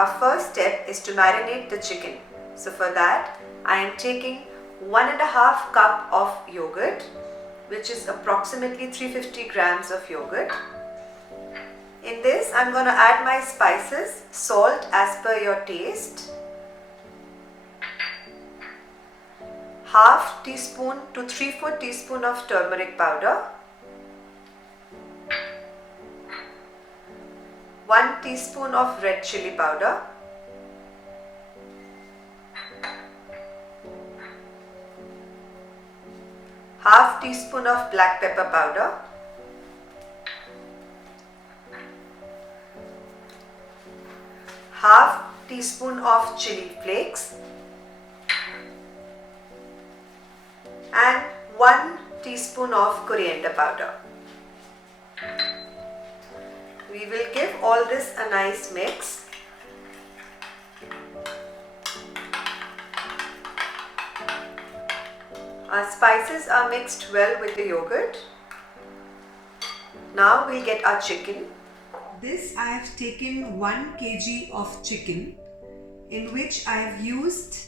our first step is to marinate the chicken. So for that, I am taking 1.5 cup of yogurt, which is approximately 350 grams of yogurt. In this, I'm going to add my spices, salt as per your taste, half teaspoon to 3/4 teaspoon of turmeric powder, 1 teaspoon of red chili powder, half teaspoon of black pepper powder, half teaspoon of chilli flakes, and 1 teaspoon of coriander powder. We will give all this a nice mix. Our spices are mixed well with the yogurt. Now we'll get our chicken. This I have taken 1 kg of chicken, in which I have used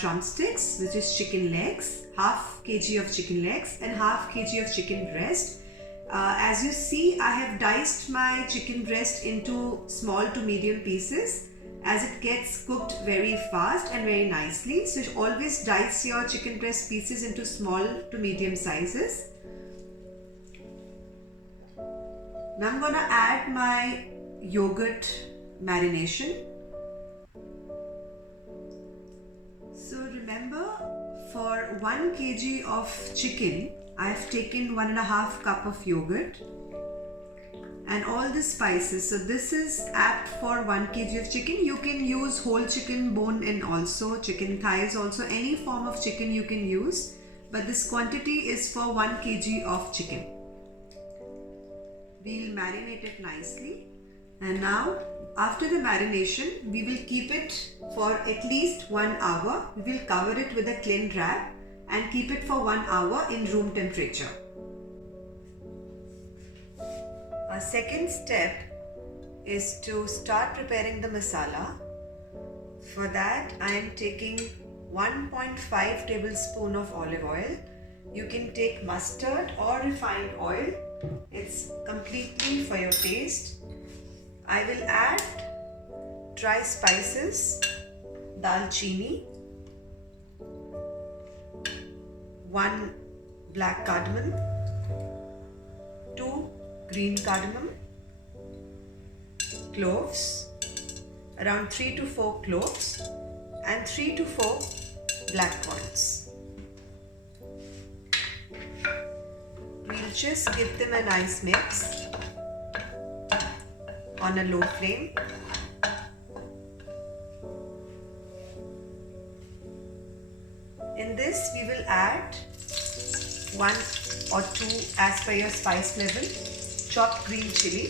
drumsticks, which is chicken legs, half kg of chicken legs and half kg of chicken breast. As you see, I have diced my chicken breast into small to medium pieces, as it gets cooked very fast and very nicely. So always dice your chicken breast pieces into small to medium sizes. Now I'm going to add my yogurt marination. So remember, for 1 kg of chicken, I have taken 1.5 cup of yogurt and all the spices. So this is apt for 1 kg of chicken. You can use whole chicken, bone in also, chicken thighs also, any form of chicken you can use. But this quantity is for 1 kg of chicken. We'll marinate it nicely. And now, after the marination, we will keep it for at least 1 hour. We will cover it with a cling wrap and keep it for 1 hour in room temperature. Our second step is to start preparing the masala. For that, I am taking 1.5 tablespoon of olive oil. You can take mustard or refined oil. It's completely for your taste. I will add dry spices, Dal Chini, 1 black cardamom, 2 green cardamom, cloves, around 3 to 4 cloves, and 3 to 4 black ones. We'll just give them a nice mix on a low flame. In this, we will add 1 or 2 as per your spice level, chopped green chili,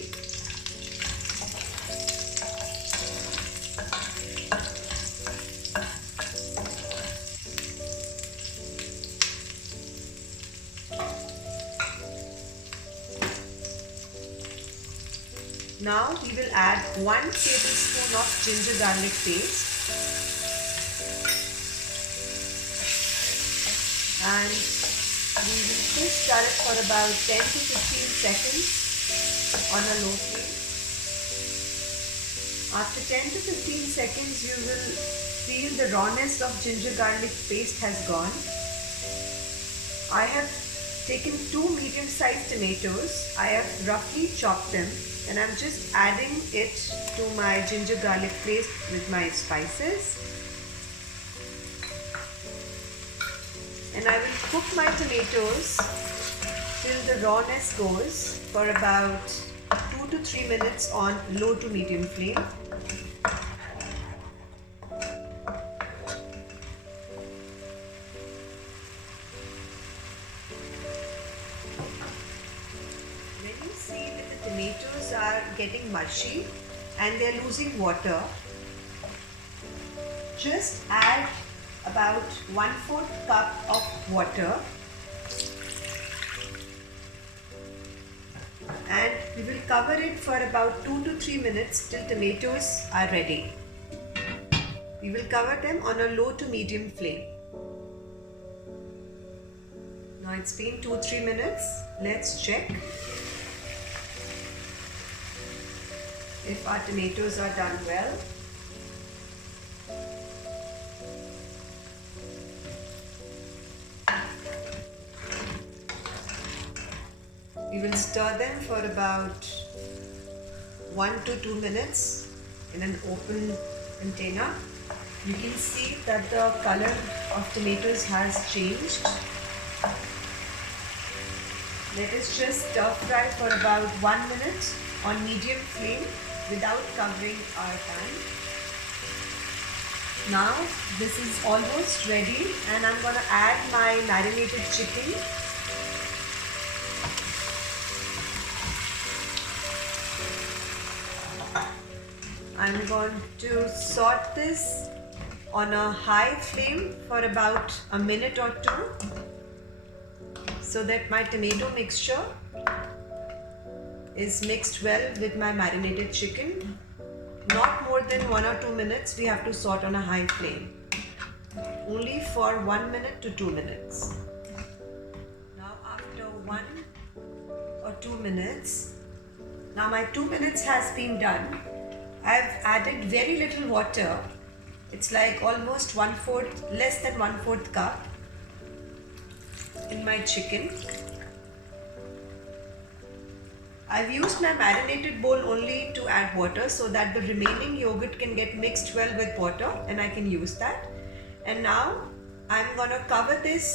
now we will add 1 tablespoon of ginger garlic paste and we will just stir it for about 10 to 15 seconds on a low flame. After 10 to 15 seconds, you will feel the rawness of ginger garlic paste has gone. I have taken 2 medium-sized tomatoes. I have roughly chopped them and I'm just adding it to my ginger garlic paste with my spices. And I will cook my tomatoes till the rawness goes for about 2 to 3 minutes on low to medium flame. When you see that the tomatoes are getting mushy and they are losing water, just add about 1/4 cup of water and We will cover it for about 2 to 3 minutes till tomatoes are ready. We will cover them on a low to medium flame. Now it's been 2-3 minutes. Let's check if our tomatoes are done well. We will stir them for about 1 to 2 minutes in an open container. You can see that the color of tomatoes has changed. Let us just stir fry for about 1 minute on medium flame without covering our pan. Now this is almost ready and I'm going to add my marinated chicken. I'm going to saute this on a high flame for about a minute or two so that my tomato mixture is mixed well with my marinated chicken. Not more than 1 or 2 minutes we have to saute on a high flame. Only for 1 minute to 2 minutes. Now after 1 or 2 minutes, now my 2 minutes has been done. I've added very little water. It's like almost less than 1/4 cup in my chicken. I've used my marinated bowl only to add water so that the remaining yogurt can get mixed well with water and I can use that. And now I'm gonna cover this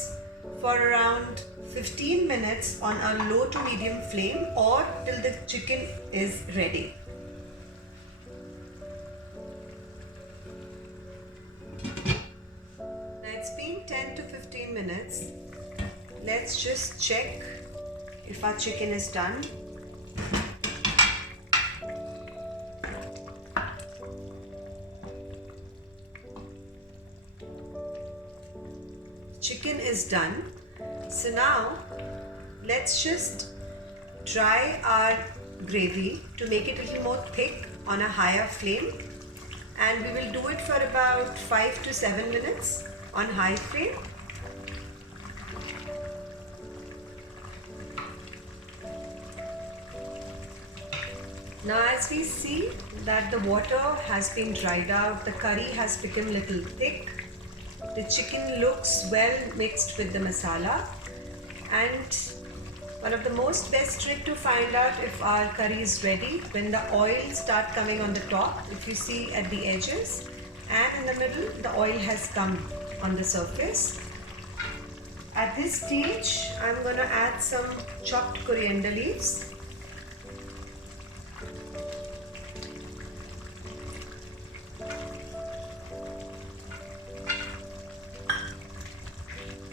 for around 15 minutes on a low to medium flame or till the chicken is ready. Now it's been 10 to 15 minutes. Let's just check if our chicken is done. Chicken is done. So now let's just dry our gravy to make it a little more thick on a higher flame, and we will do it for about 5 to 7 minutes on high flame. Now as we see that the water has been dried out, the curry has become a little thick, the chicken looks well mixed with the masala, and one of the most best trick to find out if our curry is ready, when the oil start coming on the top, if you see at the edges and in the middle, the oil has come on the surface. At this stage, I'm going to add some chopped coriander leaves.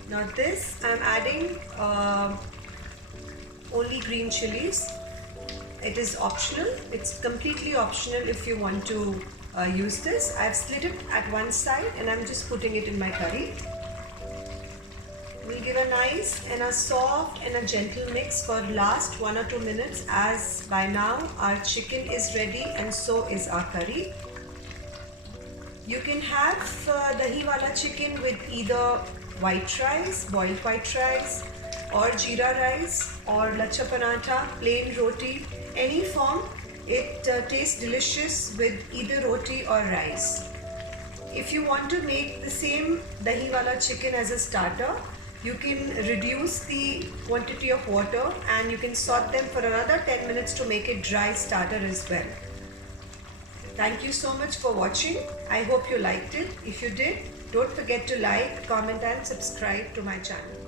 Now this, I'm adding only green chilies. It is optional. It's completely optional if you want to use this. I've slit it at one side and I'm just putting it in my curry. We'll give a nice and a soft and a gentle mix for last 1 or 2 minutes, as by now our chicken is ready and so is our curry. You can have dahi wala chicken with either white rice, boiled white rice, or jeera rice, or lacha paratha, plain roti, any form. It tastes delicious with either roti or rice. If you want to make the same dahi wala chicken as a starter, you can reduce the quantity of water and you can saute them for another 10 minutes to make it dry starter as well. Thank you so much for watching. I hope you liked it. If you did, don't forget to like, comment and subscribe to my channel.